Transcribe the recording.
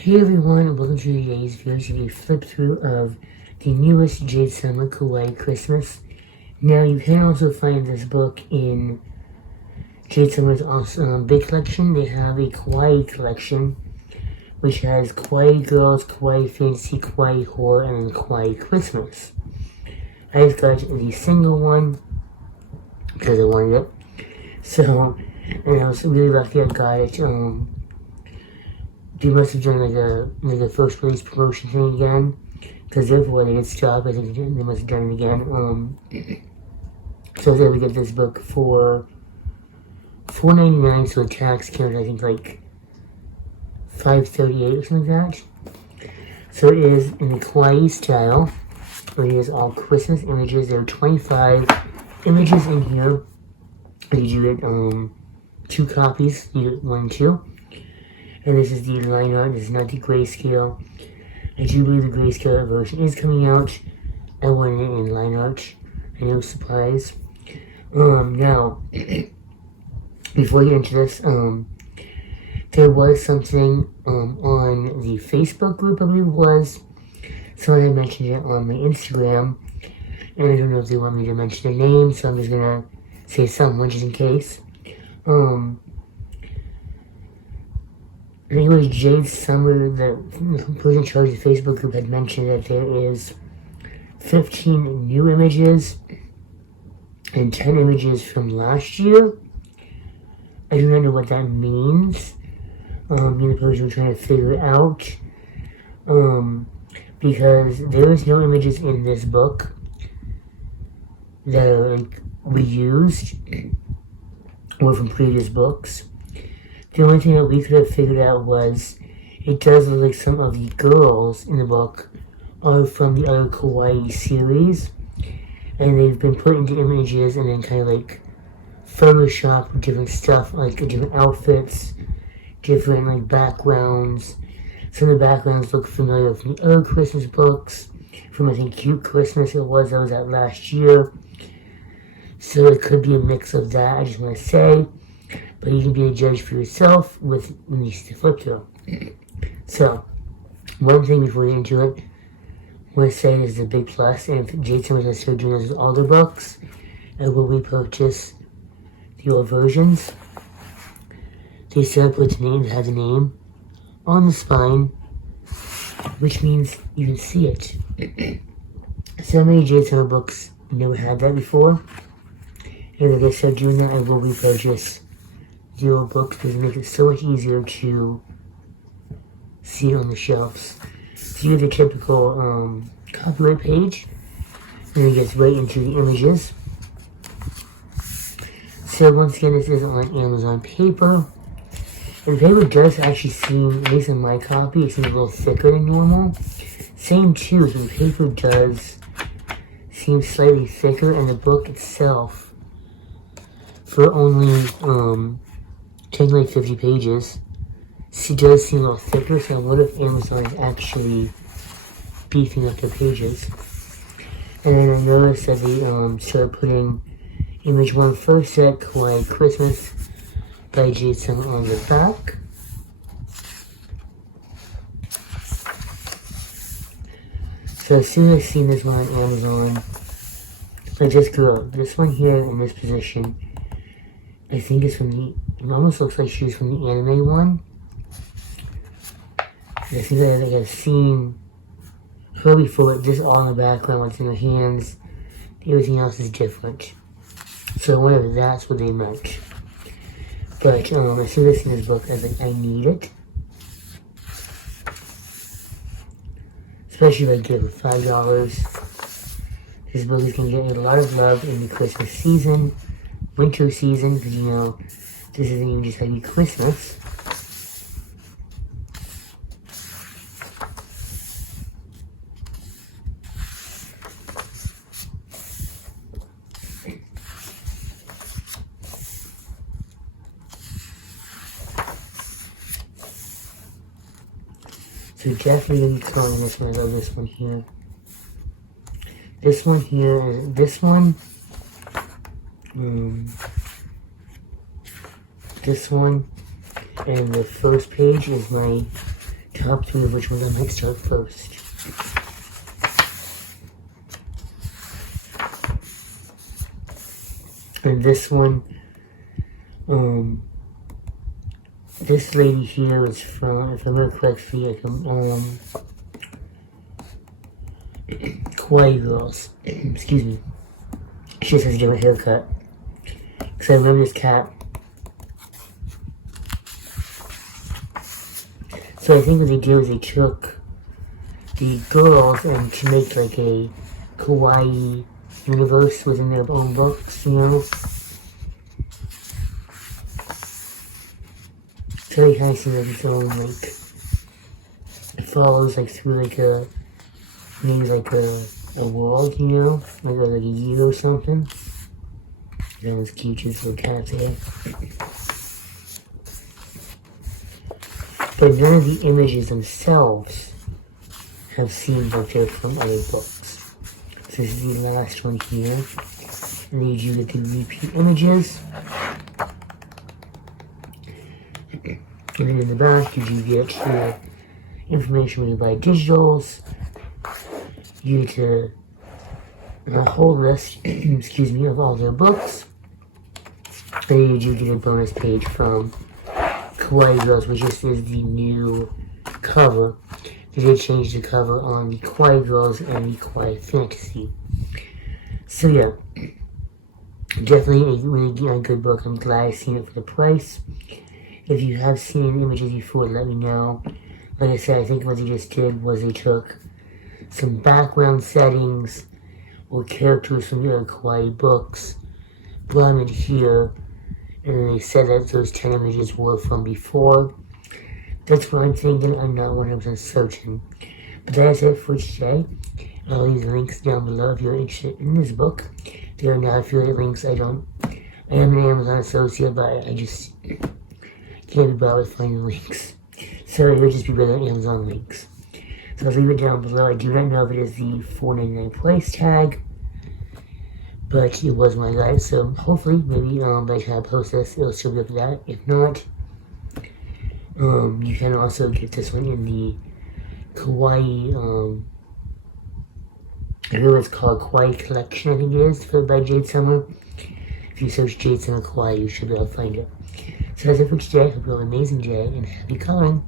Hey everyone, welcome to today's video to a flip through of the newest Jade Summer Kawaii Christmas. Now you can also find this book in Jade Summer's big collection. They have a Kawaii collection which has Kawaii Girls, Kawaii Fantasy, Kawaii Horror, and then Kawaii Christmas. I just got the single one because I wanted it. So, and I was really lucky I got it. They must have done like a first release promotion thing again, because therefore they did stop. I think they must have done it again. So I was able to get this book for $4.99, so the tax came I think like $5.38 or something like that. So it is in the Kawaii style. It is all Christmas images. There are 25 images in here. You get 2 copies. You get 1 and 2. And this is the line art. This is not the grayscale. I do believe the grayscale version is coming out. I wanted it in line art. I know, surprise. Now, before you get into this, there was something on the Facebook group, I believe it was. Someone had mentioned it on my Instagram, and I don't know if they want me to mention their name, so I'm just gonna say someone just in case. I think it was Jade Summer, the person in charge of the Facebook group, had mentioned that there is 15 new images and 10 images from last year. I do not know what that means. Me and the person were trying to figure it out. Because there is no images in this book that are reused or from previous books. The only thing that we could have figured out was it does look like some of the girls in the book are from the other Kawaii series, and they've been put into images and then kind of like photoshopped with different stuff, like different outfits, different like backgrounds. Some of the backgrounds look familiar from the other Christmas books, from I think Cute Christmas that was out last year. So it could be a mix of that, I just want to say. But you can be a judge for yourself when you see the flip through. So, one thing before we get into it, I want to say is a big plus, and if Jade Summer's going to start doing this with all their books, I will repurchase the old versions. They still put the name, have the name on the spine, which means you can see it. So many Jade Summer books never had that before, and if they start doing that, I will repurchase the old books because it makes it so much easier to see it on the shelves. So you have the typical copyright page, and it gets right into the images. So once again, this is on Amazon paper. And the paper does actually seem, at least in my copy, it seems a little thicker than normal. Same too, so the paper does seem slightly thicker, and the book itself, for only technically 50 pages, it does seem a little thicker, so what if Amazon is actually beefing up their pages? And then I noticed that they started putting image 1 first set, Kawaii Christmas by Jade Summer on the back. So as soon as I seen this one on Amazon, I just grew up. This one here in this position, I think it's from the, it almost looks like she's from the anime one. I think I've seen her before, just all in the background, what's in her hands. Everything else is different. So whatever, that's what they meant. But as soon as I seen this book, I was like, I need it. Especially if I give it $5. This book is going to get a lot of love in the Christmas season, winter season, because you know, this isn't even just going to be Christmas. So definitely going to be calling this one. I love this one here. This one here, this one. This one. And the first page is my top 3 of which ones I might start first. And this one, this lady here is from, if I remember correctly, Kawaii Girls. Excuse me. She just has a different haircut. Because I remember this cat. So I think what they did was they took the girls and to make like a Kawaii universe within their own books, you know? So it kind of seems like its own, like, it follows like through like a, maybe like a world, you know? Like a year or something. That was cute, just little cats there. But none of the images themselves have seemed like they're from other books. So this is the last one here. And then you do get the repeat images. And then in the back you do get your information when you buy digitals. You get a whole list, excuse me, of all their books. And you do get a bonus page from Kawaii Girls, which just is the new cover. They did change the cover on the Kawaii Girls and the Kawaii Fantasy. So yeah, definitely a really good book. I'm glad I've seen it for the price. If you have seen images before, let me know. Like I said, I think what they just did was they took some background settings or characters from the other Kawaii books, brought them in here, and then they said that those 10 images were from before. That's what I'm thinking. I'm not 100% certain. But that's it for today. I'll leave the links down below if you're interested in this book. There are not affiliate links. I am an Amazon associate, but I just can't be bothered with finding links. So it would just be better than Amazon links. So I'll leave it down below. I do not know if it is the $4.99 price tag, but it was my guide. So hopefully, maybe by the time I post this, it'll still be up to that. If not, you can also get this one in the Kawaii, I know it's called Kawaii Collection, I think it is, by Jade Summer. If you search Jade Summer Kawaii, you should be able to find it. So that's it for today. Hope you have an amazing day and happy coloring.